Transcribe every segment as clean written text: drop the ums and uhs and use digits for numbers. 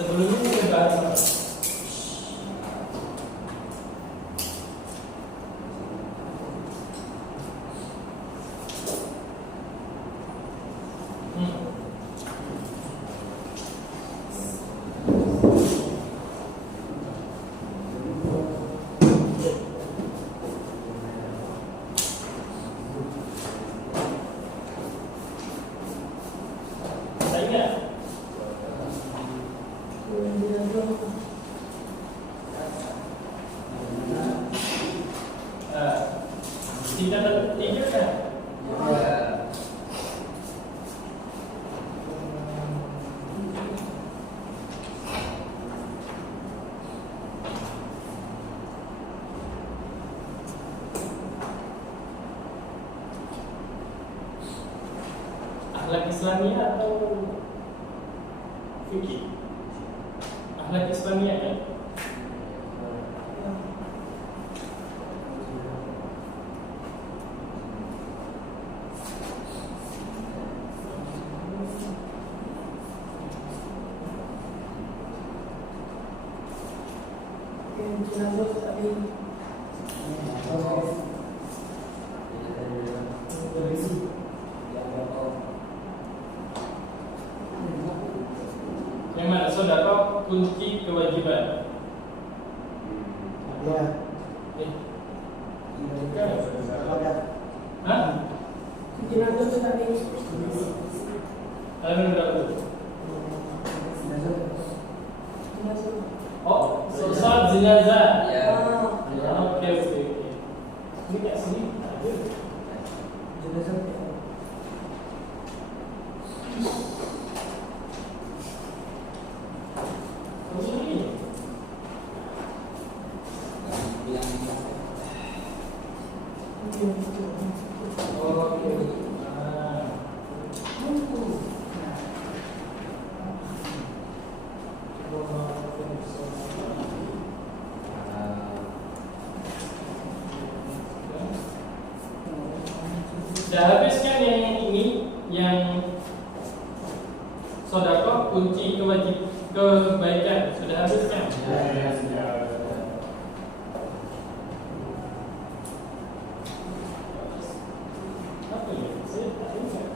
Sebelumnya kita bahas apa? Tidak ada tiga kan? Akhlak Islamiyah atau fikih? Akhlak Islamiyah kan? Yang mana saudara kunci kewajiban? Ya. Hah? Halaman berapa tuh? Oh, sholat jenazah. Ya. Oke. Ini kayak sini ada. Oh, ini. Oke. Sudah habis kan yang ini, yang sodako kunci kebaikan sudah habis kan? Apa ya? Saya tak ingat.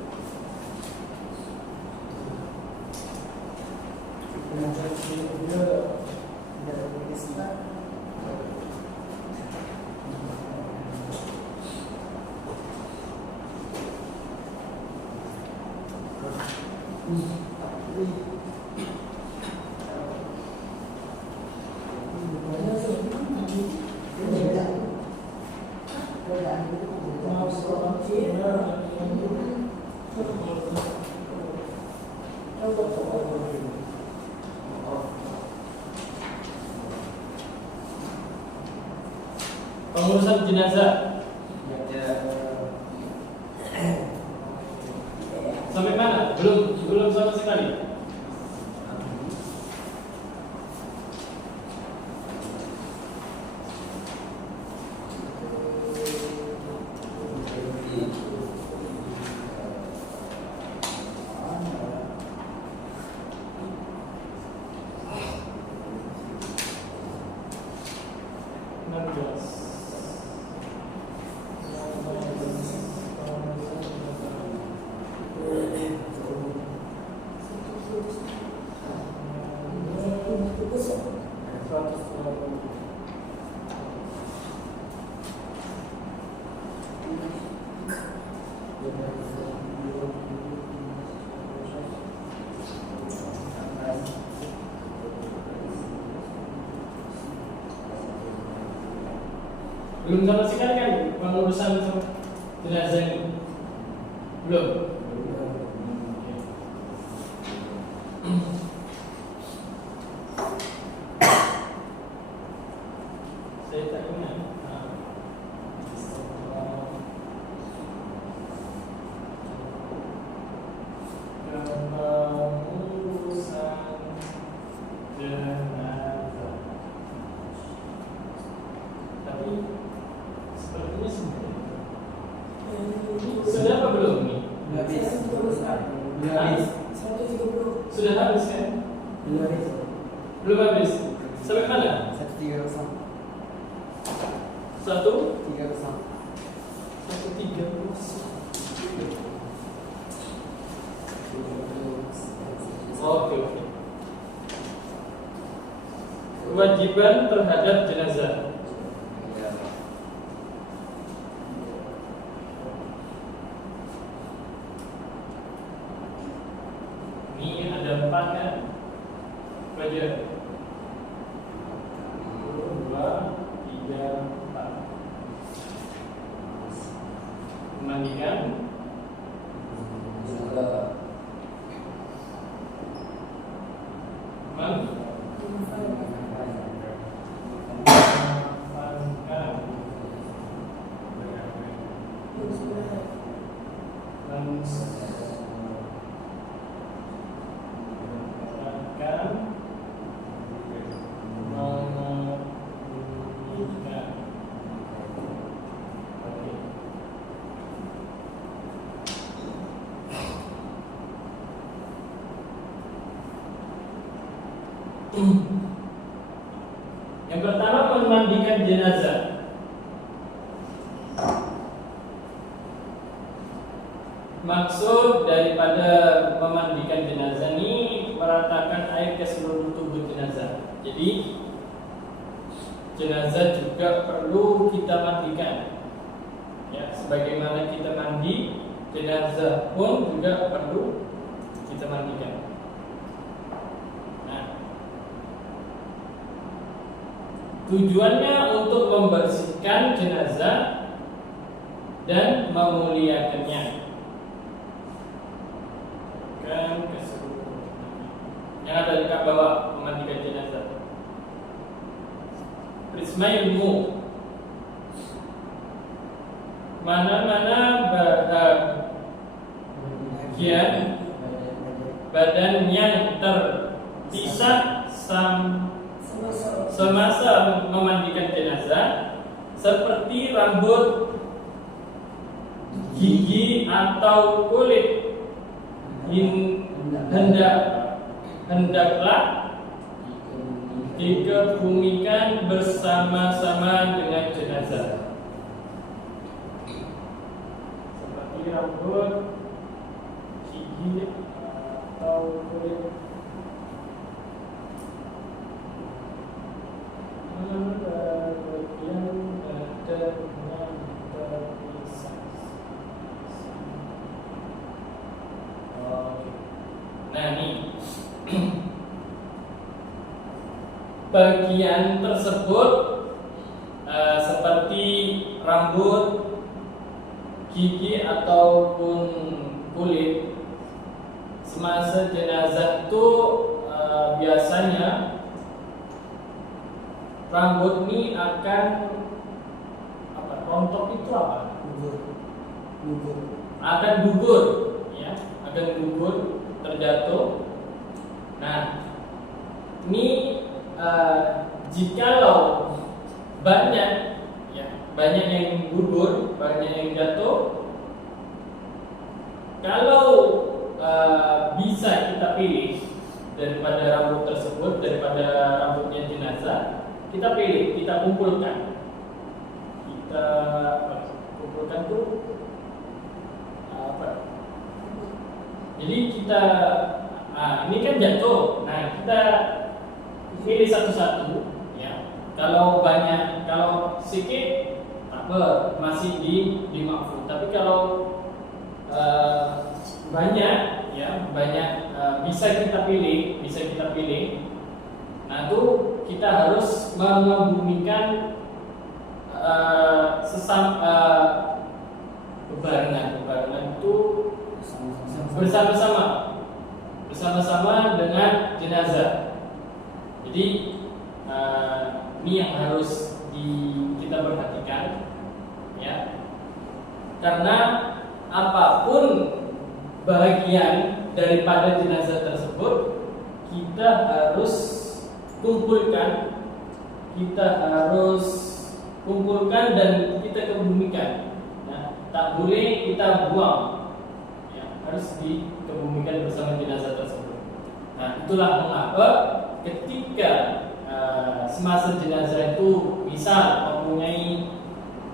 Pengurusan jenazah sampai mana? Belum sama sekali. Belum sama sekali kan pengurusan jenazah ini? Belum. Saya tak ingat. Pengurusan jenazah. Tapi sepertinya sudah apa belum nih? Habis. Sudah habis kan? Belum habis. Sampai mana? 130. 130. Oke. Kewajiban terhadap jenazah. Ini ada 4 kan? Baca. 2, 3, 4. Memandikan, yang pertama memandikan jenazah. Maksud daripada memandikan jenazah ini meratakan air ke seluruh tubuh jenazah. Jadi jenazah juga perlu kita mandikan. Ya, sebagaimana kita mandi, jenazah pun juga perlu kita mandikan. Tujuannya untuk membersihkan jenazah dan memuliakannya. Kan keseluruhan. Yang ada di bawah memandikan jenazah. Prisma ilmu. Mana-mana bagian badan yang terpisah semasa memandikan jenazah, seperti rambut, gigi atau kulit, hendaklah dikebumikan bersama-sama dengan jenazah. Seperti rambut, gigi atau kulit. Nah ini bagian tersebut seperti rambut, gigi ataupun kulit semasa jenazah itu biasanya rambut ini akan rontok itu apa? Gugur. Akan gugur, ya, akan gugur, terjatuh. Nah, ini jikalau banyak, ya, banyak yang gugur, banyak yang jatuh, kalau bisa kita pilih daripada rambut tersebut, daripada rambutnya jenazah, kita pilih, kita kumpulkan. Kita kumpulkan tuh apa? Jadi kita ini kan jatuh. Nah, kita pilih satu-satu, ya. Kalau banyak, kalau sedikit apa, masih dimaafkan. Tapi kalau banyak, ya, banyak bisa kita pilih, Nah, itu kita harus mengebumikan bebarengan itu bersama-sama dengan jenazah. Jadi ini yang harus kita perhatikan, ya, karena apapun bagian daripada jenazah tersebut kita harus kumpulkan, dan kita kebumikan. Nah, tak boleh kita buang, ya, harus dikebumikan bersama jenazah tersebut. Nah, itulah mengapa ketika ketika semasa jenazah itu misal mempunyai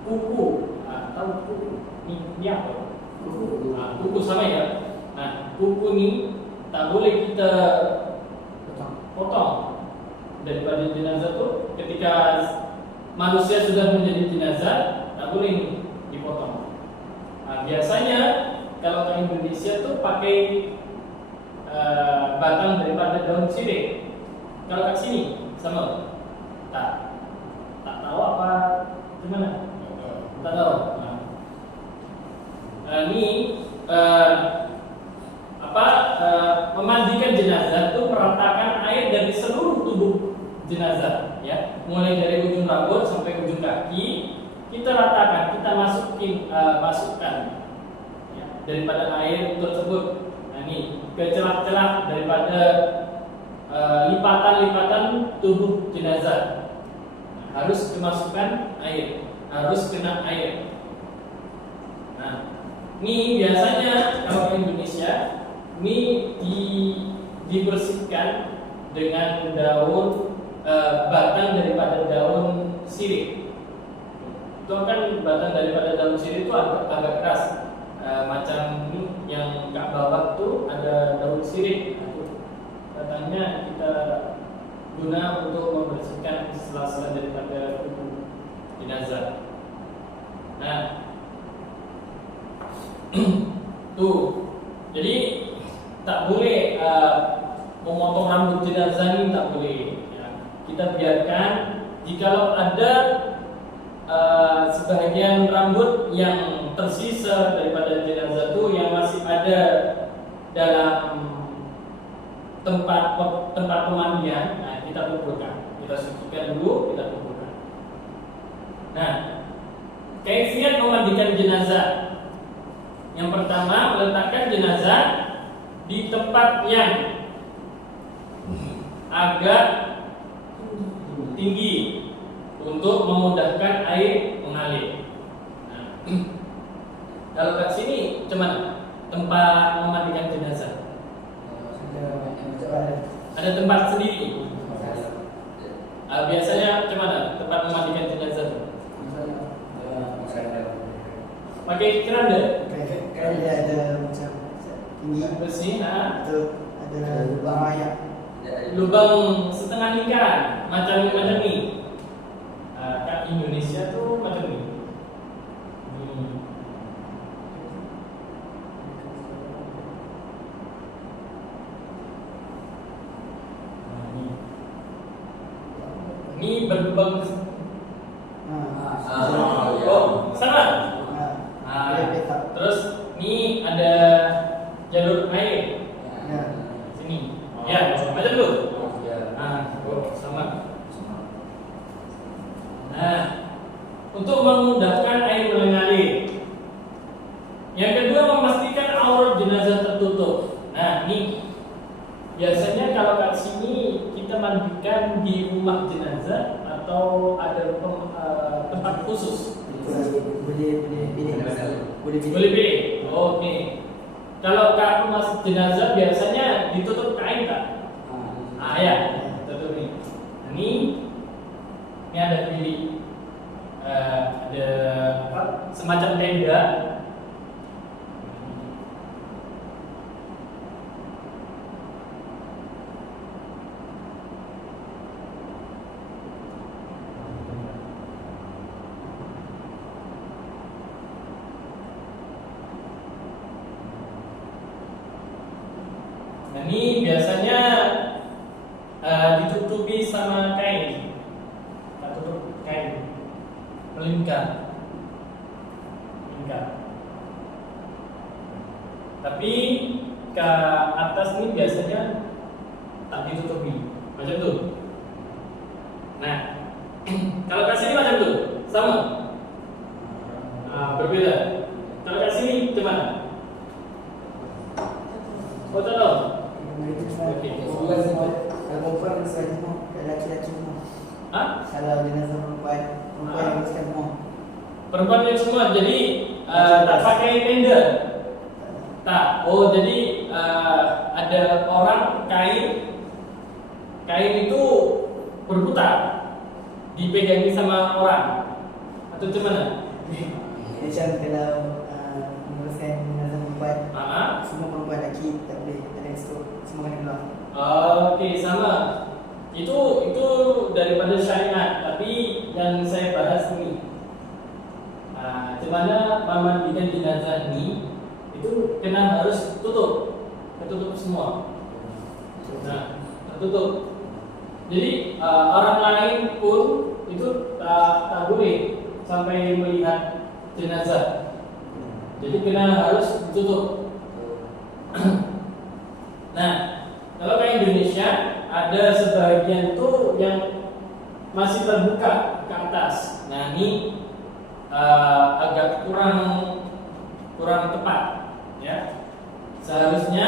kuku atau kuku ini apa? Kuku sama ya. Nah, kuku ini tak boleh kita potong daripada jenazah tuh. Ketika manusia sudah menjadi jenazah, tak boleh dipotong. Nah, biasanya kalau ke Indonesia tuh pakai batang daripada daun sirih. Kalau ke sini sama? Tak tahu apa gimana? Tak tahu. Ini memandikan jenazah itu meratakan air dari seluruh tubuh jenazah, ya, mulai dari ujung rambut sampai ujung kaki kita ratakan, kita masukkan, ya, daripada air tersebut. Nah, ini ke celah-celah daripada lipatan-lipatan tubuh jenazah. Nah, harus dimasukkan air, harus kena air. Nah, ini biasanya kalau di Indonesia ini dibersihkan dengan daun batang daripada daun sirih. Itu kan batang daripada daun sirih itu agak keras. Macam ini yang kat bawah tuh ada daun sirih. Katanya kita guna untuk membersihkan sela-sela daripada tubuh jenazah. Nah, tuh, jadi tak boleh memotong rambut jenazah ini, tak boleh. Ya. Kita biarkan. Jikalau ada sebahagian rambut yang tersisa daripada jenazah itu yang masih ada dalam tempat pemandian, nah, kita kumpulkan, kita sucikan dulu, kita kumpulkan. Nah, kaifiat memandikan jenazah. Yang pertama, meletakkan jenazah di tempat yang agak tinggi untuk memudahkan air mengalir. Nah, kalau kat sini cuman tempat memandikan jenazah. Ada tempat sendiri. Biasanya gimana tempat memandikan jenazah? Pakai keranda. Keranda ada macam tinggi bersih, itu ada lubang air. Lubang setengah lingkaran macam ni. Kat Indonesia tuh macam ni. Ini berlubang. Oh, sama. Terus ini ada jalur air. Sini. Ya, macam tu. Sama. Nah, untuk memudahkan air mengalir. Yang kedua, memastikan aurat jenazah tertutup. Nah, ini biasanya kalau kat sini kita mandikan di rumah jenazah atau ada tempat khusus. Boleh pilih. Oke. Kalau kat rumah jenazah biasanya ditutup kain tak? Ya, tutup ni. Ini ada pilih. Ada semacam tenda. Nah, ini biasanya ditutupi sama kain. Kita tutup kain melingkar. Tapi ke atas ini biasanya tak ditutupi. Macam tu. Nah, kalau ke sini macam tu, sama. Berbeza. Kalau ke sini macam mana? Oh, tak tahu. Okey. Kalau perempuan bisa semua, lelaki semua. Kalau jenazah perempuan yang bisa semua. Perempuan yang semua, jadi tak pakai tenda. Tak. Oh, jadi ada orang kain kain itu berputar, dipegangi sama orang atau gimana? Macam kalau menguruskan jenazah perempuan, Ah, semua perempuan lelaki tak boleh ada situ, semua kena keluar. oke, sama. Itu daripada syariat, tapi yang saya bahas ini, gimana memandikan jenazah ini itu kena harus tertutup semua. Nah, tertutup. Jadi orang lain pun itu tak boleh sampai melihat jenazah. Jadi kena harus ditutup. Nah, kalau kayak Indonesia ada sebagian tuh yang masih terbuka ke atas. Nah, ini agak kurang tepat, ya. Seharusnya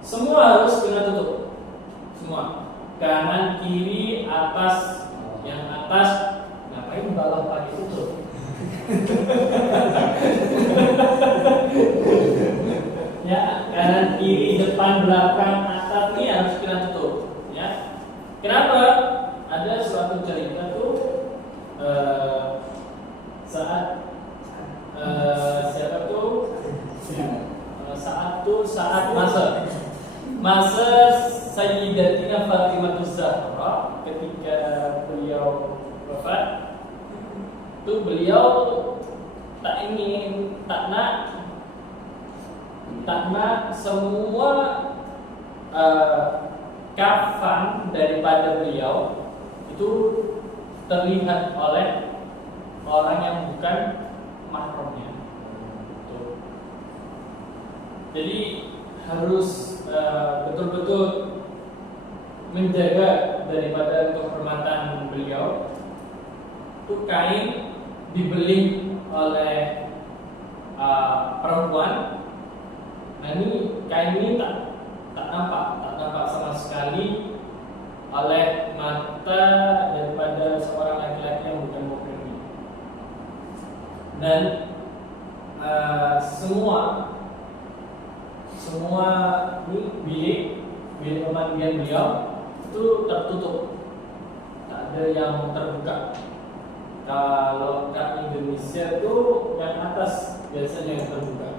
semua harus kena tutup, semua, kanan, kiri, atas. Yang atas ngapain balah pakai tutup? Ya, kanan, kiri, depan, belakang, atas ini harus kena tutup, ya. Kenapa? Ada suatu cerita tuh saat siapa tuh? Saat masa Sayyidatina Fatimah Zahra ketika beliau wafat, itu beliau tak nak semua kafan daripada beliau itu terlihat oleh orang yang bukan mahramnya. Jadi harus betul-betul menjaga daripada kehormatan beliau. Itu kain dibeli oleh perempuan. Nah, ini kain ini tak nampak sama sekali oleh mata daripada seorang laki-laki yang bukan mukmin. Dan semua ini bilik pemandian beliau itu tertutup, tak ada yang terbuka. Kalau kat Indonesia tuh yang atas biasanya yang terbuka,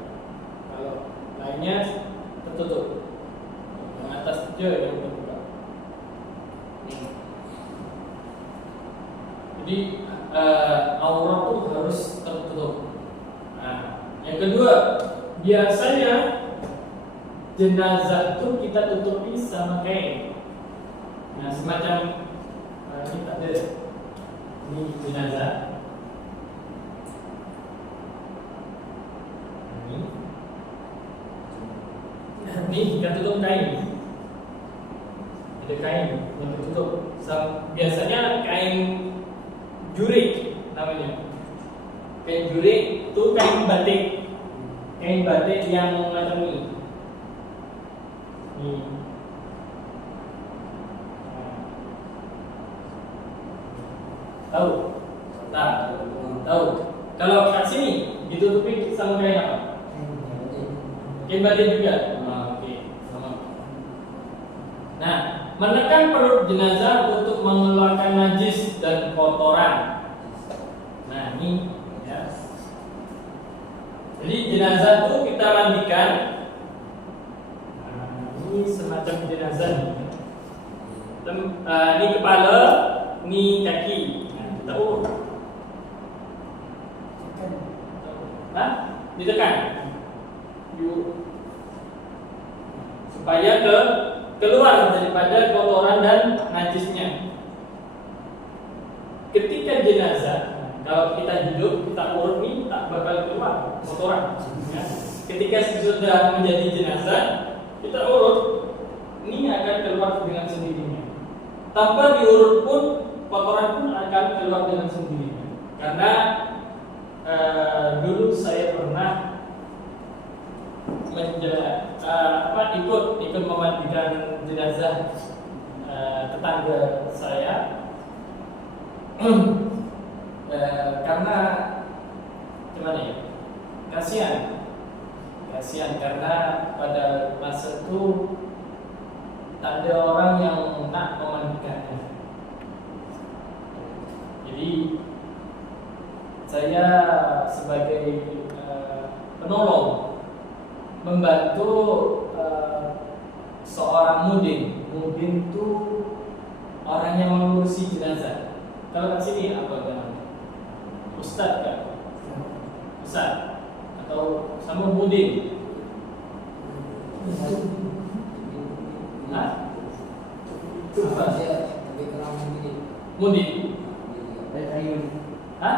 kalau lainnya tertutup. Yang atas aja yang terbuka. Jadi aurat tuh harus tertutup. Nah, yang kedua, biasanya jenazah tuh kita tutupi sama kain. Nah, semacam ini tak ada. Ini jenazah. Ini kita tutup kain. Ada kain untuk tutup. Biasanya kain jurik namanya. Kain jurik itu kain batik. Kain batik yang macam ini. Tahu? Tahu. Kalau kat sini ditutupi sama kain apa? Kain batik juga. Oke, sama. Nah, menekan perut jenazah untuk mengeluarkan najis dan kotoran. Nah, ini ya. Jadi jenazah itu kita mandikan. Ini semacam jenazah nih. Ini kepala, ini kaki. Nah, kita urut. Ditekan. Supaya keluar daripada kotoran dan najisnya. Ketika jenazah, kalau kita hidup, kita urut nih, tak bakal keluar kotoran. Ya. Ketika sudah menjadi jenazah, kita urut, ini akan keluar dengan sendirinya. Tanpa diurut pun, kotoran pun akan keluar dengan sendirinya. Karena dulu saya pernah ikut memandikan jenazah tetangga saya. Karena gimana ya? Kasihan karena pada masa itu tak ada orang yang nak memandikannya. Jadi saya sebagai penolong membantu seorang mudin. Mudin itu orang yang mengurusi jenazah. Kalau kat sini apa namanya? Ustaz kan? Ustaz atau sama mudin? Hah? Apa? Mudin? Hah?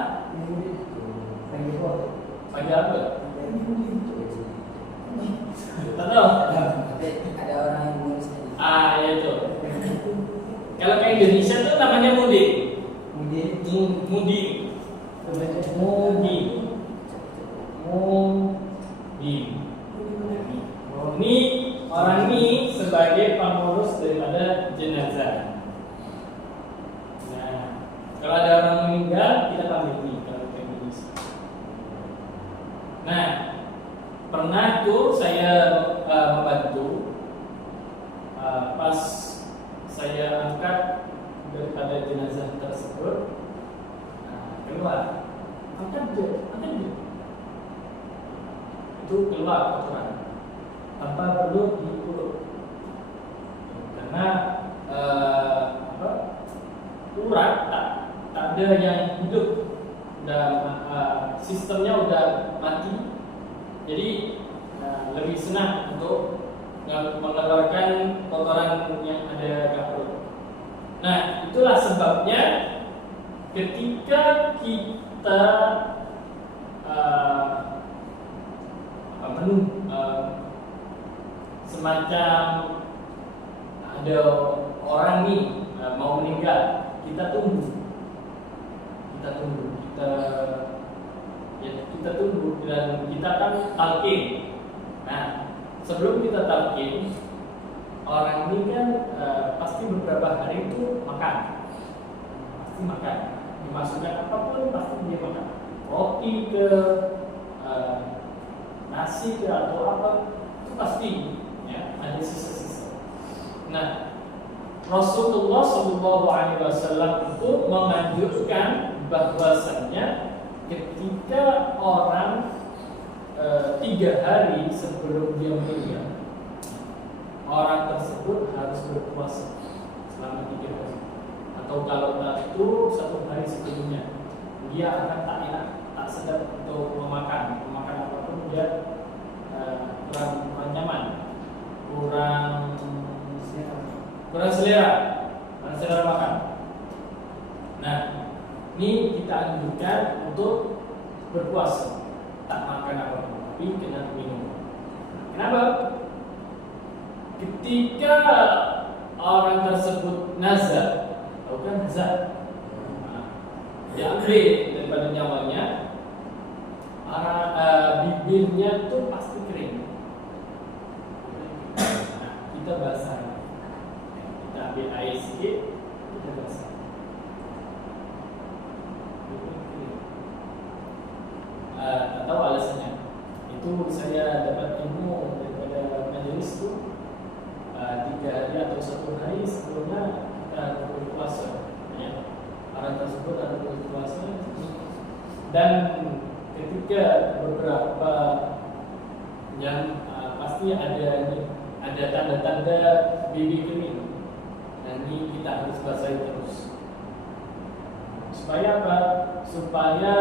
Pagi apa? Tak tahu. Ada orang yang mengurus tadi. Ya itu. Kalau ke Indonesia tuh namanya mudi. Mudi. Ini orang ini sebagai pengurus daripada jenazah. Nah, kalau ada orang meninggal kita panggil nih kalau ke Indonesia. Nah, pernah tuh saya membantu pas saya angkat daripada jenazah tersebut, keluar, angkat dia, itu keluar kotoran tanpa perlu diurut, karena urat tak ada yang hidup, udah sistemnya udah mati, jadi lebih senang untuk mengeluarkan kotoran yang ada kat perut. Nah, itulah sebabnya ketika kita semacam ada orang nih mau meninggal, kita tunggu, kita tunggu dan kita kan talqin. Nah, sebelum kita talqin, orang ini kan pasti beberapa hari itu makan, dimasukkan apapun pasti dia makan, roti ke nasi ke atau apa itu pasti ya ada sisa-sisa. Nah, Rasulullah SAW itu menganjurkan bahwasannya ketika orang 3 hari sebelum dia meninggal, orang tersebut harus berpuasa selama 3 hari. Atau kalau tak itu 1 hari sebelumnya, dia akan tak enak, tak sedap untuk memakan apapun, dia kurang nyaman, kurang selera makan. Nah, ini kita anjurkan untuk berpuasa, tak makan apapun, tapi kena minum. Kenapa? Ketika orang tersebut nazar, tahu kan nazar? Diambil daripada nyawanya, bibirnya tuh pasti kering. Nah, kita basah. Kita ambil air sedikit, kita basah. Tak tahu alasannya. Itu saya dapat ilmu daripada majelis itu. 3 hari atau 1 hari sebelumnya kita harus berpuasa, ya. Orang tersebut harus berpuasa, dan ketika beberapa jam pasti ada tanda-tanda bibir kering, dan ini kita harus basahi terus. Supaya apa? Supaya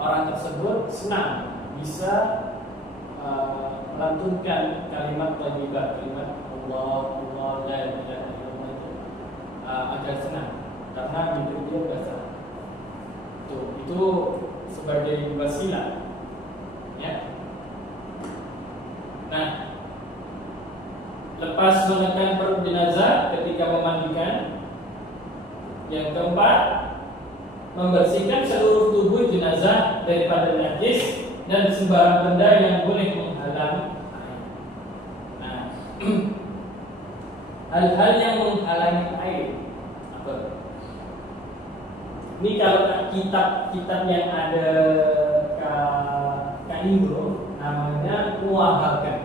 orang tersebut senang bisa melantunkan kalimat thayyibah, kalimat Allah la ilaha illallah, agar senang karena bibir dia basah. Itu sebagai wasilah, ya. Nah, lepas menekan perut jenazah ketika memandikan, yang keempat, membersihkan seluruh tubuh jenazah daripada najis dan sembarang benda yang boleh menghalangi air. Nah, hal-hal yang menghalangi air apa? Ini kalau kitab yang ada Kak Indro namanya Muwahakan.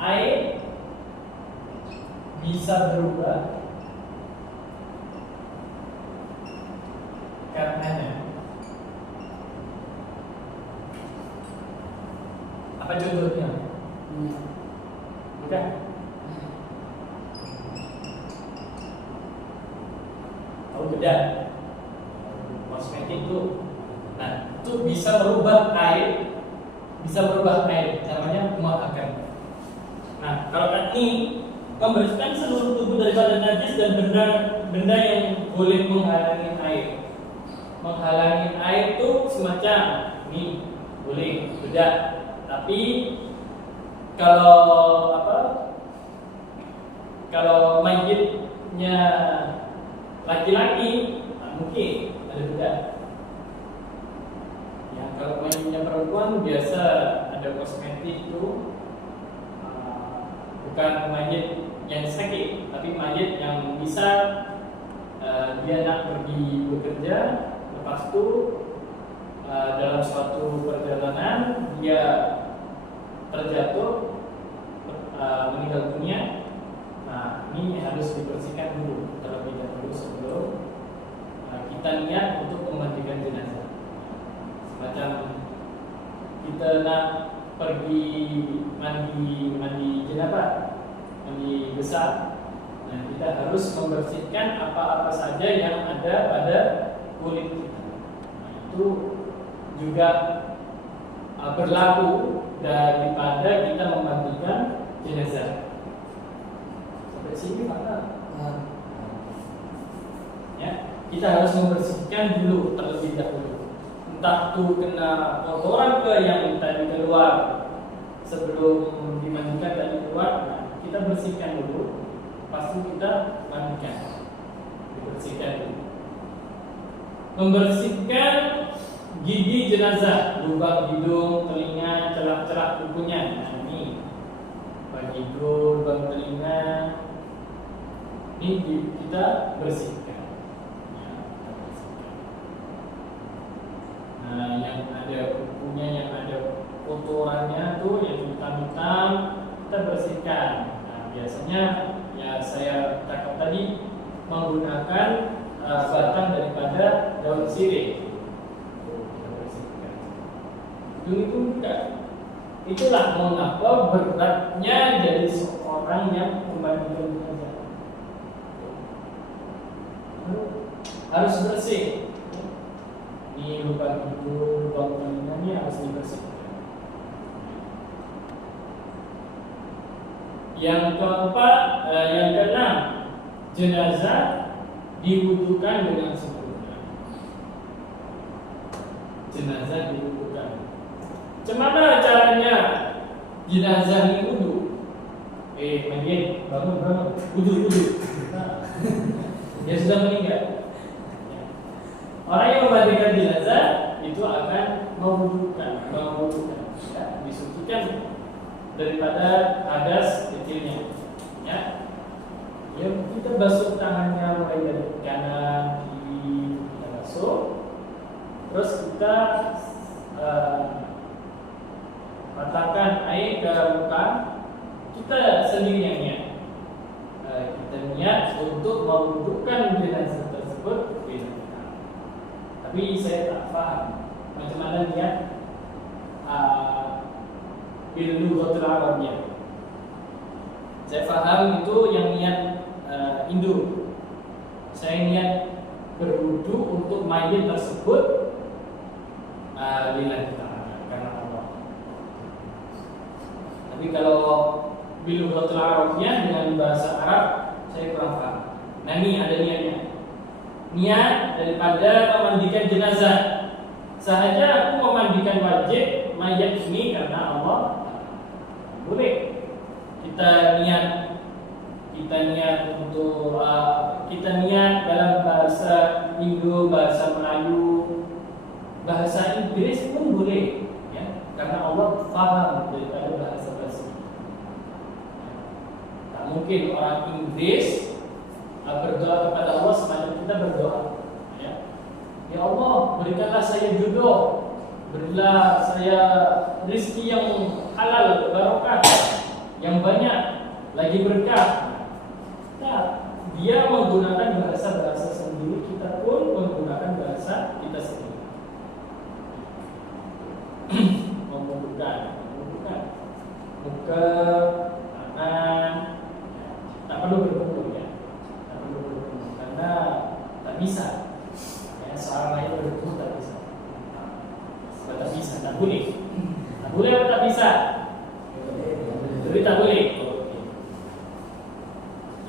Air bisa berubah karenanya. Apa contohnya? Udah. Tahu beda? Kosmetik tuh. Nah, itu bisa merubah air, namanya muahakan. Nah, kalau ini membersihkan seluruh tubuh daripada najis dan benda yang boleh menghalangi air. Menghalangi air itu semacam ini boleh beda. Tapi kalau mayitnya laki-laki, mungkin ada beda. Ya, kalau mayitnya perempuan biasa ada kosmetik itu, bukan mayit yang sakit, tapi mayit yang bisa dia nak pergi bekerja, lepas itu dalam suatu perjalanan dia terjatuh, meninggal dunia. Nah, ini harus dibersihkan dulu terlebih dahulu sebelum kita niat untuk memandikan jenazah. Semacam kita nak pergi mandi jenazah, mandi besar. Nah, kita harus membersihkan apa-apa saja yang ada pada kulit kita. Nah, itu juga berlaku daripada kita memandikan jenazah. Sampai sini maka ya, kita harus membersihkan dulu terlebih dahulu. Entah itu kena kotoran ke yang tadi keluar sebelum dimandikan tadi keluar, nah, kita bersihkan dulu. Pasti kita mandikan, dibersihkan dulu. Membersihkan gigi jenazah, lubang hidung, telinga, celah-celah tubuhnya. Nah, ini lubang hidung, lubang telinga, ini kita bersihkan. Ya, kita bersihkan. Nah, yang ada kukunya, yang ada kotorannya tuh, yang hitam-hitam, kita bersihkan. Nah, biasanya ya saya cakap tadi menggunakan batang daripada daun sirih. Itu bukan. Itulah mengapa beratnya dari seorang yang memandikan jenazah. Harus bersih. Ini lubang hidung, lubang telinganya harus dibersihkan. Yang keempat, yang keenam, jenazah diwudukan dengan sempurna. Jenazah diwudukan. Bagaimana caranya jenazah ini wudu? Main bangun, wudu. Dia sudah meninggal. Orang yang memandikan jenazah itu akan mewudukan, ya, disucikan daripada hadas kecilnya. Ya, kita basuh tangannya mulai dari kanan, kiri, kita basuh. Terus kita patahkan air ke muka, kita sendiri yang niat. Kita niat untuk mewudukan jenazah tersebut. Tapi saya tak paham macam mana niat bilughatul Arabiyah. Saya paham itu yang niat Indo. Saya niat berwudu untuk mayit tersebut lillahi ta'ala, karena Allah. Tapi kalau bilughatul Arabiyah dengan bahasa Arab saya kurang paham. Nah, ini ada niatnya. Niat daripada memandikan jenazah. Sahaja aku memandikan wajib mayat ini karena Allah. Boleh. Kita niat untuk kita niat dalam bahasa Indo, bahasa Melayu, bahasa Inggris pun boleh, ya, karena Allah faham daripada bahasa-bahasa. Tak mungkin orang Inggris berdoa kepada Allah semacam kita berdoa, ya. Ya Allah, berikanlah saya jodoh, berilah saya rezeki yang halal, barokah, yang banyak, lagi berkah. Nah, dia menggunakan bahasa sendiri, kita pun menggunakan bahasa kita sendiri. Membuka muka, tangan, tak perlu berkumpul ya, tak perlu berkumpul karena tak bisa. Ya, seorang lain berkumpul tak bisa. Tak bisa, tak boleh. Tak boleh atau tak bisa? Jadi tak boleh.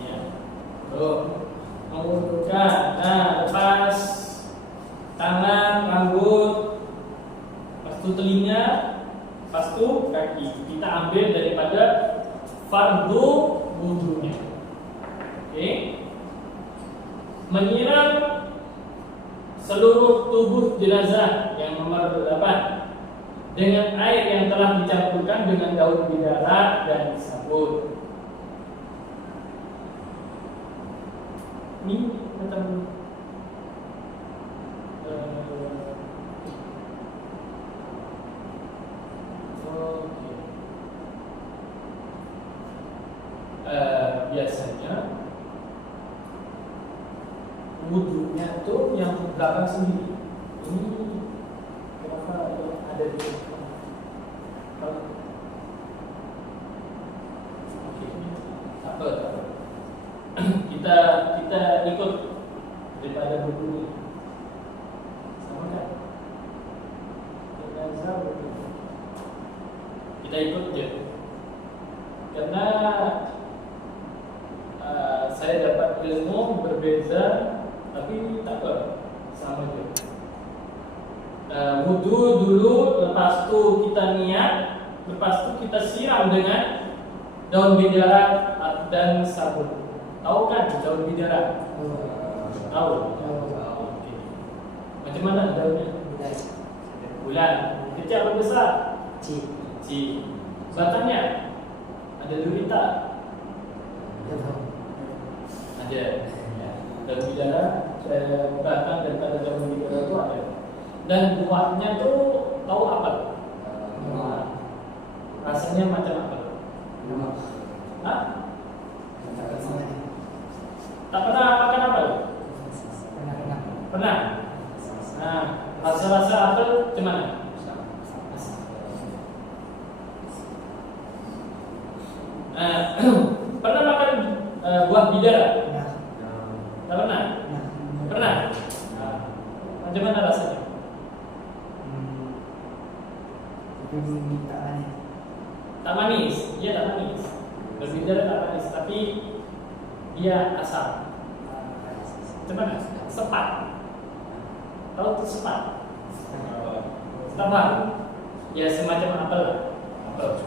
Ya. Membuka. Nah, lepas tangan, rambut, lepas itu telinga, lepas itu kaki. Kita ambil daripada fardu wudunya. Oke. Menyiram seluruh tubuh jenazah yang nomor 8 dengan air yang telah dicampurkan dengan daun bidara dan sabun. Ini tentang biasanya wudhunya tuh yang belakang sendiri. Ini kenapa ada di apa? Kita ikut daripada buku ini. Sama kan? Kita ikut je. Karena saya dapat ilmu berbeza, tapi tak apa, sama je. Wudu dulu, lepas tu kita niat, lepas tu kita siram dengan daun bidara dan sabun. Tahu kan daun bidara? Tahu. Okay. Macam mana daunnya? Bulan. Kecil atau besar? Kecil. Batangnya ada duri tak? Ada. Daun bidara, batang daripada daun bidara itu ada. Dan buahnya tu tahu apa? Rasanya macam apa? Hah? Tak pernah makan apa? Pernah. Nah, rasa-rasa apel macam mana? Pernah makan buah bidara? Tak pernah? Pernah? Macam mana rasanya? Tak manis. Dia tak manis. Buah bidara tak manis, tapi dia asam. Macam mana? Sepat. Tahu tu sepat? Sepat. Ya semacam apel lah.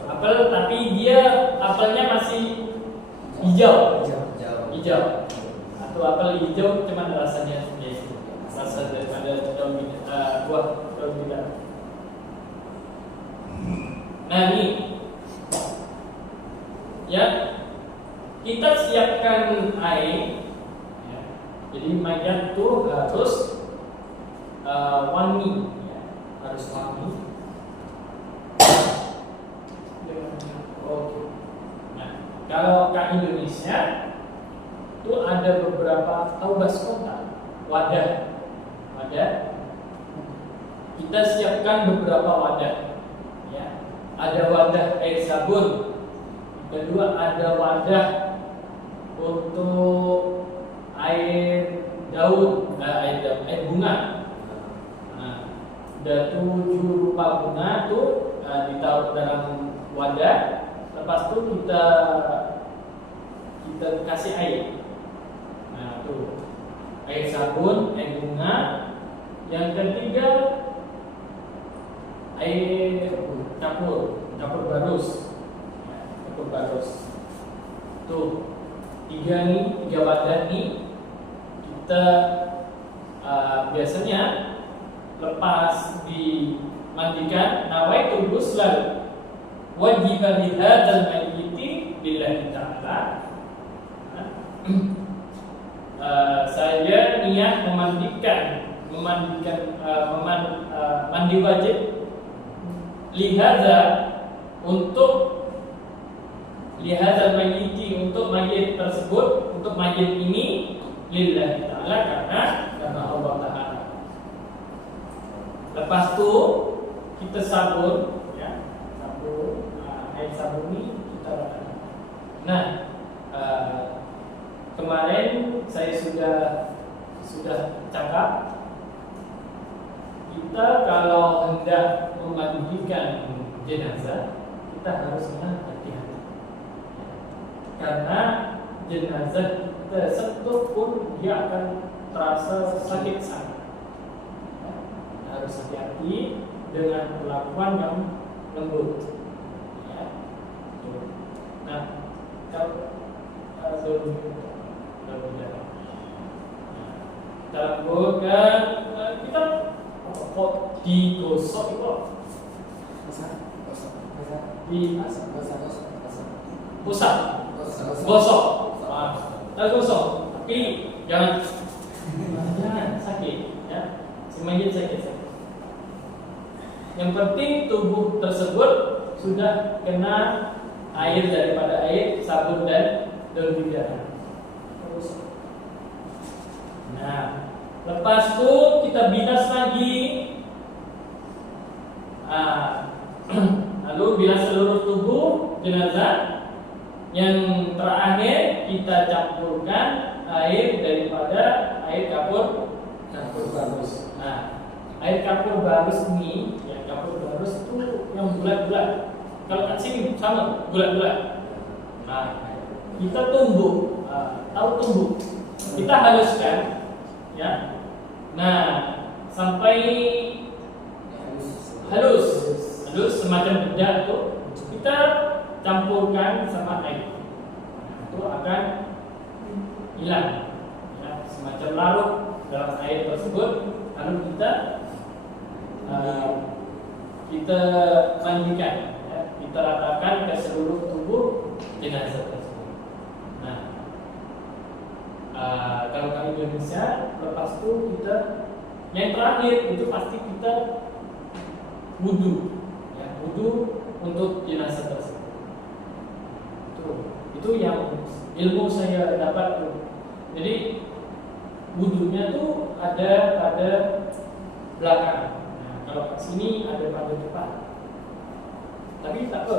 Apel tapi dia apelnya masih hijau. Atau apel hijau, macam mana rasanya? Rasa daripada buah daun bidara. Nah ni, ya kita siapkan air. Ya. Jadi mayat tu harus wangi, ya. Harus wangi. Okay. Nah, kalau ke Indonesia itu ada beberapa, tahu baskom wadah. Kita siapkan beberapa wadah. Ya. Ada wadah air sabun. Kedua ada wadah untuk air daun, air bunga. Nah, ada 7 rupa bunga tuh ditaruh dalam wadah. Lepas tu kita kasih air. Nah, tuh air sabun, air bunga. Yang ketiga air campur barus. Tuh 3 wadah nih kita biasanya lepas dimandikan nawaitu ghuslan wajib lihadzal mayyiti lillahi ta'ala. Saya niat mandi wajib lihadza untuk lihadzal mayyiti, untuk mayit tersebut, untuk mayit ini lillahi ta'ala, karena Allah Ta'ala. Lepas itu kita sabun, ya, sabun, air sabun ini kita ratakan. Nah, kemarin saya sudah cakap, kita kalau hendak memandikan jenazah kita harus hati-hati, karena jenazah kita sentuh pun dia akan terasa sakit sangat. Harus hati-hati dengan perlakuan yang lembut. Ya. Nah, kalau lakukan kita kok digosok itu pusat gosok, gosok, tapi jangan sakit, ya, si mayit sakit. Yang penting tubuh tersebut sudah kena air daripada air sabun dan daun bidara. Nah, lepas itu kita bilas lagi. Lalu bilas seluruh tubuh jenazah. Yang terakhir kita campurkan air daripada air kapur barus. Nah, air kapur barus ini, ya, kapur barus itu yang bulat-bulat. Kalau kat sini sama bulat-bulat. Nah, kita tumbuk, tahu tumbuk. Kita haluskan, ya. Nah, sampai halus semacam bedak tuh kita campurkan sama air, itu akan hilang, ya, semacam larut dalam air tersebut. Lalu kita mandikan, ya, kita ratakan ke seluruh tubuh jenazah tersebut. Nah, kalau kali Indonesia, lepas itu kita yang terakhir itu pasti kita wudu, ya, wudu untuk jenazah tersebut. Itu yang ilmu saya dapat tuh. Jadi wudunya tuh ada pada belakang. Nah, kalau ke sini ada pada depan. Tapi tak apa.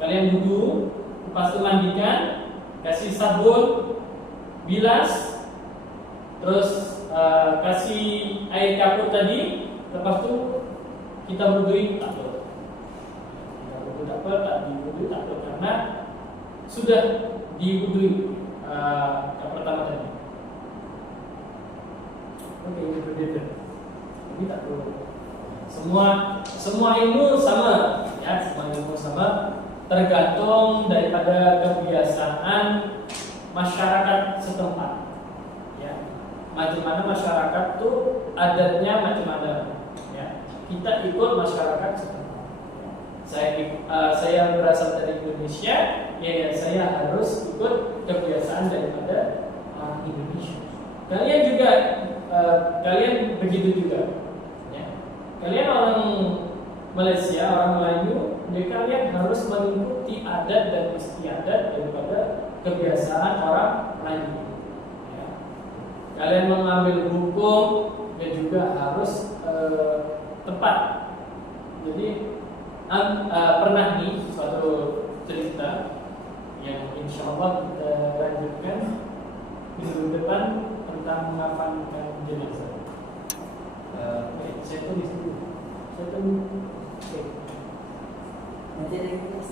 Kalian wudu, lepas itu mandikan, kasih sabun, bilas, terus kasih air kapur tadi, lepas itu kita wuduin, tak apa. Kita wudu tak apa, tak diwudu tak apa, karena sudah diwudui yang pertama tadi. Oke, itu dia. Ini tak perlu. Semua ilmu sama, ya, semua ilmu sama, tergantung daripada kebiasaan masyarakat setempat. Ya, macam mana masyarakat tuh adatnya macam mana. Ya, kita ikut masyarakat setempat. Saya berasal dari Indonesia, ya saya harus ikut kebiasaan daripada orang Indonesia. Kalian juga, kalian begitu juga. Ya. Kalian orang Malaysia, orang Melayu, kalian harus mengikuti adat dan istiadat daripada kebiasaan orang Melayu. Ya. Kalian mengambil hukum, dan juga harus tepat. Jadi pernah nih suatu cerita yang insya Allah kita lanjutkan minggu depan tentang mengamankan jenazah. Saya tulis dulu. Nanti ada yang tulis.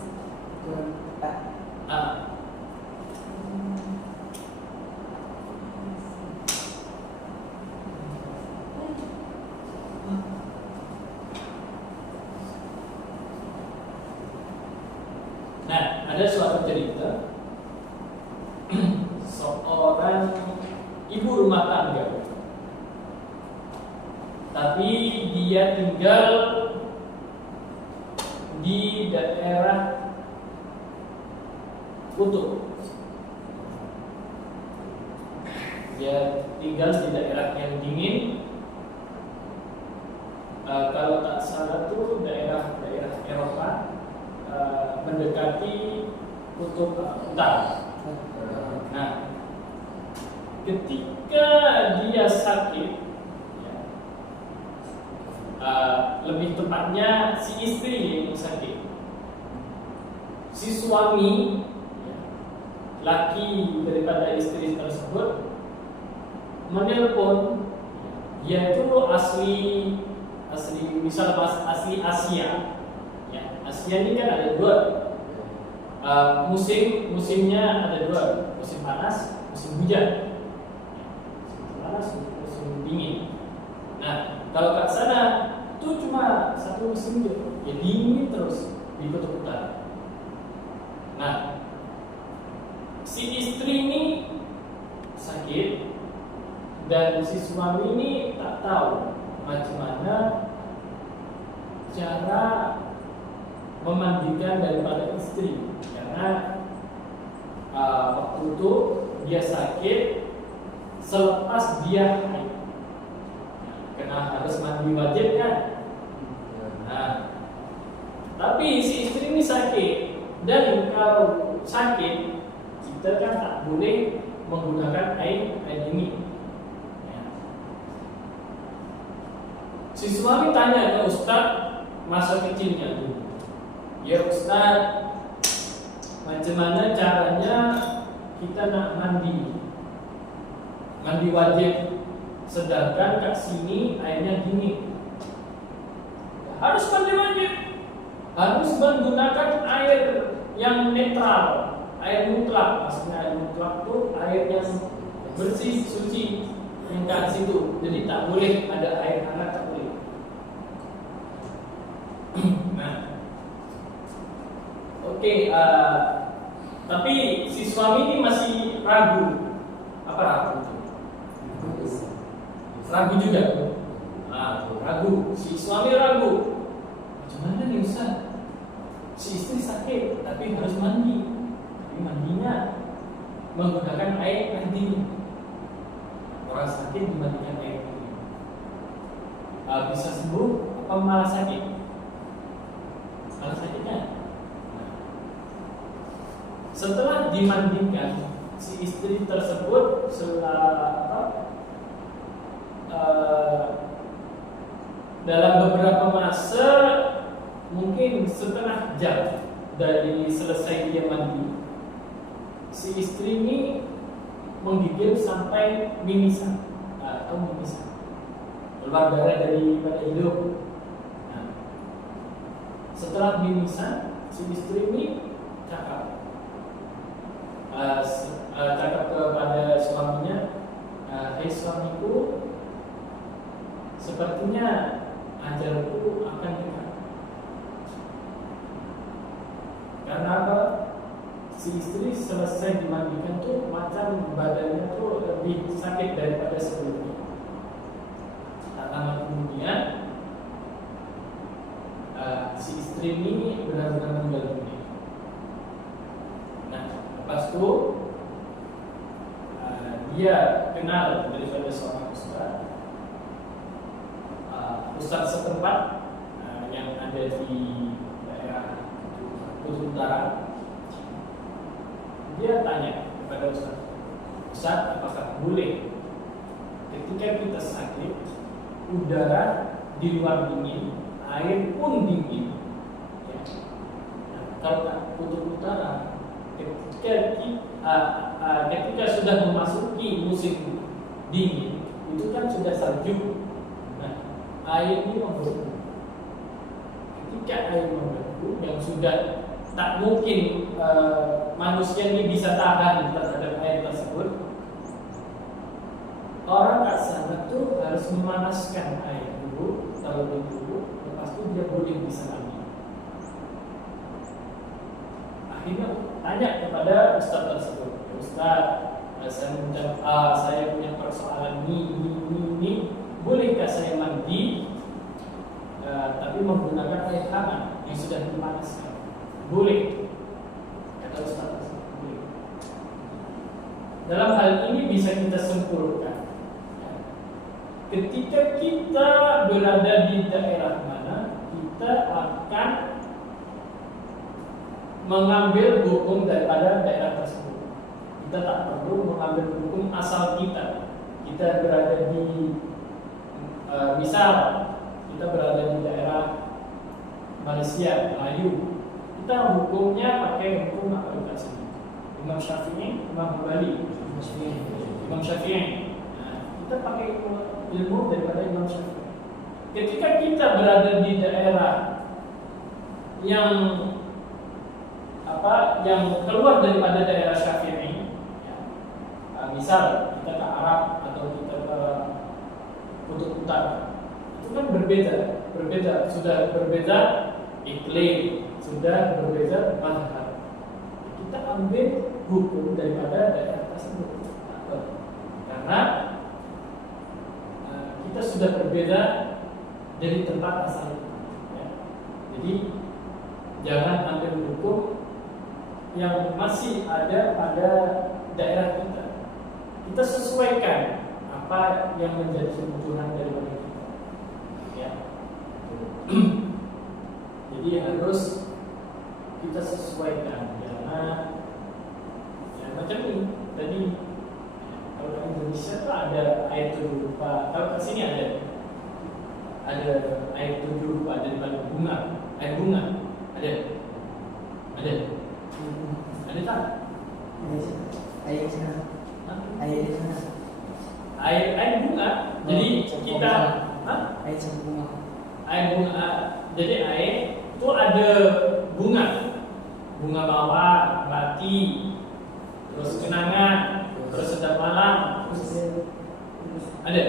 Nah, ada suatu cerita seorang ibu rumah tangga, tapi dia tinggal di daerah kutub. Dia tinggal di daerah yang dingin. Kalau tak salah tuh daerah Eropa, mendekati kutub utara. Nah, ketika dia sakit, ya, lebih tepatnya si istri yang sakit, si suami, ya, laki daripada istri tersebut menelpon, dia itu asli misal asli Asia, ya. Asia ini kan ada dua musimnya, ada dua, musim panas, musim hujan, musim panas, musim dingin. Nah, kalau kat sana itu cuma satu musim aja, ya dingin terus di kutub utara. Nah, si istri ini sakit dan si suami ini tak tahu macam mana cara memandikan daripada istri, karena waktu itu dia sakit selepas dia haid, kena harus mandi wajib kan. Nah, tapi si istri ini sakit, dan kalau sakit kita kan tak boleh menggunakan air dingin. Si suami tanya ke Ustaz masa kecilnya dulu, ya Ustaz, macam mana caranya kita nak mandi wajib, sedangkan kat sini airnya dingin. Harus mandi wajib, harus menggunakan air yang netral, air mutlak. Maksudnya air mutlak itu air yang bersih, suci yang kat situ. Jadi tak boleh ada air hangat, tak boleh. Nah, oke, tapi si suami ini masih ragu. Apa ragu? Ragu juga. Ragu. Si suami ragu. Macam mana nih Ustaz? Si istri sakit, tapi harus mandi. Tapi mandinya menggunakan air dingin. Orang sakit dimandikan air dingin. Bisa sembuh apa malah sakit? Malah sakitnya. Setelah dimandikan, si istri tersebut dalam beberapa masa, mungkin setengah jam dari selesai dia mandi, si istri ini menggigil sampai mimisan atau mimisan, keluar darah daripada hidung. Nah, setelah mimisan, si istri ini cakap kepada suaminya, "Hai suamiku, sepertinya ajalku akan dekat." Karena apa? Si istri selesai dimandikan tuh macam badannya tuh lebih sakit daripada sebelumnya. Tak lama kemudian si istri ini benar-benar meninggal dunia. Nah, lepas itu dia kenal daripada seorang ustaz setempat yang ada di daerah Kutub Utara. Dia tanya kepada Ustaz, apakah boleh ketika kita sakit, udara di luar dingin, air pun dingin, ya. Nah, kalau Kutub Utara, ketika sudah memasuki musim dingin, itu kan sudah salju. Nah, air ini membeku. Ketika air membeku, yang sudah tak mungkin manusia ini bisa tahan terhadap air tersebut, orang kat sana tuh harus memanaskan air dulu, terlebih dulu, lepas itu dia boleh bisa mandi. Akhirnya tanya kepada ustaz tersebut, "Ustaz, saya punya persoalan ini, bolehkah saya mandi tapi menggunakan air hangat yang sudah dipanaskan?" "Boleh," kata ustaz tersebut, "boleh." Dalam hal ini bisa kita simpulkan, ketika kita berada di daerah mana, kita akan mengambil hukum daripada daerah tersebut. Kita tak perlu mengambil hukum asal kita. Kita berada di misal kita berada di daerah Malaysia, Melayu, kita hukumnya pakai hukum apa kita sini? Imam Syafi'i, Imam Ghazali, Imam Syafi'i. Nah, kita pakai ilmu daripada Imam Syafi'i. Ketika kita berada di daerah yang yang keluar daripada daerah Syafi'i, ya, misal kita ke Arab atau kita ke Kutub Utara, itu kan berbeda, sudah berbeda iklim, sudah berbeda mazhab. Kita ambil hukum daripada daerah tersebut, karena kita sudah berbeda dari tempat asal. Ya. Jadi jangan ambil hukum yang masih ada pada daerah kita. Kita sesuaikan apa yang menjadi kebutuhan daripada kita. Ya. Jadi harus kita sesuaikan, jangan ya macam ini. Tadi kalau di Indonesia tuh ada ayat 7 rupa. Kalau ke sini ada ayat 7 rupa daripada bunga, ayat bunga ada tak? Ayat sana. Ayat sana. Ayat bunga. Jadi kita Ayat sana bunga. Ayat bunga. Jadi ayat itu ada bunga mawar, bati, terus kenangan, terus sedap malam, ada.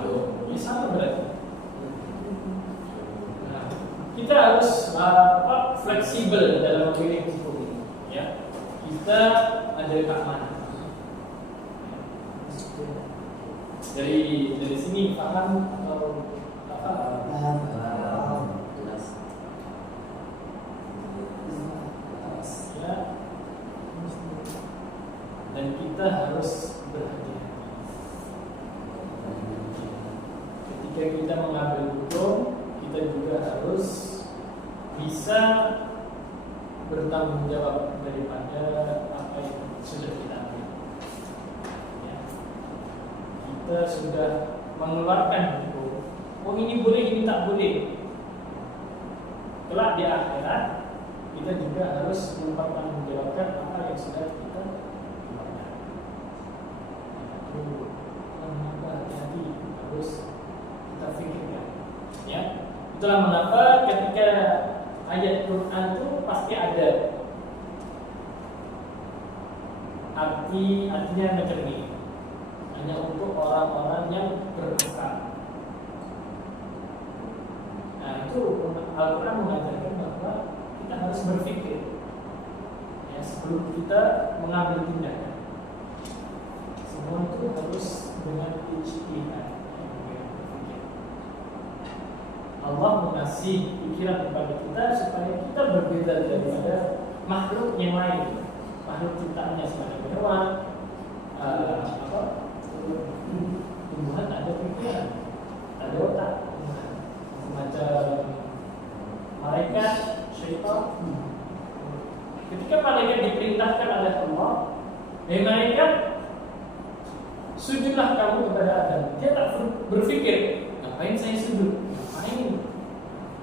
Tuh, ini sama berarti. Nah, kita harus fleksibel dalam memilih hukum ini, ya. Kita ada keamanan. Dari sini paham atau apa? Paham. Ya. Dan kita harus berhati-hati. Ketika kita mengambil hukum, kita juga harus bisa bertanggung jawab daripada apa yang sudah kita ambil. Ya. Kita sudah mengeluarkan hukum. Oh, ini boleh, ini tak boleh. Kelak di akhirat kita juga harus mempertanggungjawabkan apa yang sudah kita keluarkan. Itu mengapa hati-hati harus kita fikirkan. Ya, itulah mengapa ketika ayat Quran itu pasti ada artinya macam ini. Hanya untuk orang-orang yang berakal. Nah, itu Al-Quran mengajarkan bahwa kita harus berpikir, ya, sebelum kita mengambil tindakan. Semua itu harus dengan ijtihad. Allah mengasih pikiran kepada kita supaya kita berbeda daripada makhluk yang lain, makhluk ciptaannya sebagai hewan, tumbuhan ada pikiran, ada otak, macam malaikat, syaitan. Ketika malaikat diperintahkan oleh Allah, malaikat sujudlah kamu kepada Adam. Dia tak berpikir, ngapain saya sujud? Ngapain?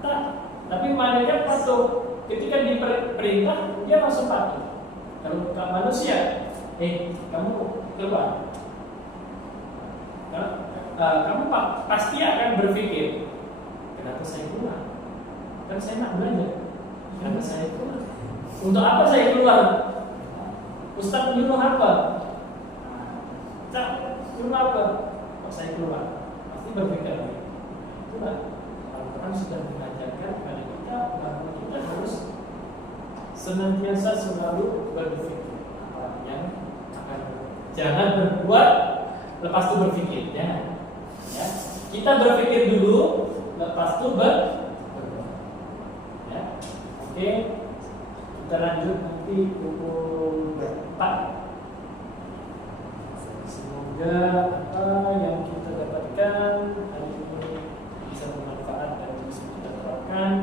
Tak. Tapi malaikat patuh. Ketika diperintah, dia langsung patuh. Kalau manusia, kamu keluar. Kamu pasti akan berpikir, kenapa saya keluar? Kan saya nak belajar. Kenapa saya keluar? Untuk apa saya keluar? Ustaz menyuruh apa? Keluar apa? Kok saya keluar? Pasti berpikir. Itulah Al-Quran sudah mengajarkan kepada kita bahwa kita harus senantiasa selalu berpikir apa yang akan. Jangan berbuat lepas itu berpikir, jangan. Ya. Kita berpikir dulu, lepas itu berbuat. Ya. Oke, kita lanjut nanti pukul 4. Semoga apa yang kita dapatkan hari ini bisa bermanfaat dan bisa kita terapkan.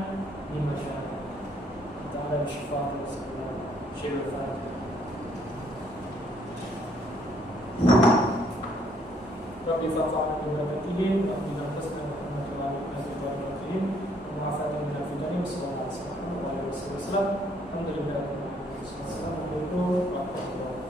Rabbi fa'fa'na bi barakatihi wa bi nafsina wa rahmatullahi wa ma'afatan min al-fitani wa sallallahu alaihi wa sallam. Alhamdulillah. Assalamualaikum warahmatullahi wabarakatuh.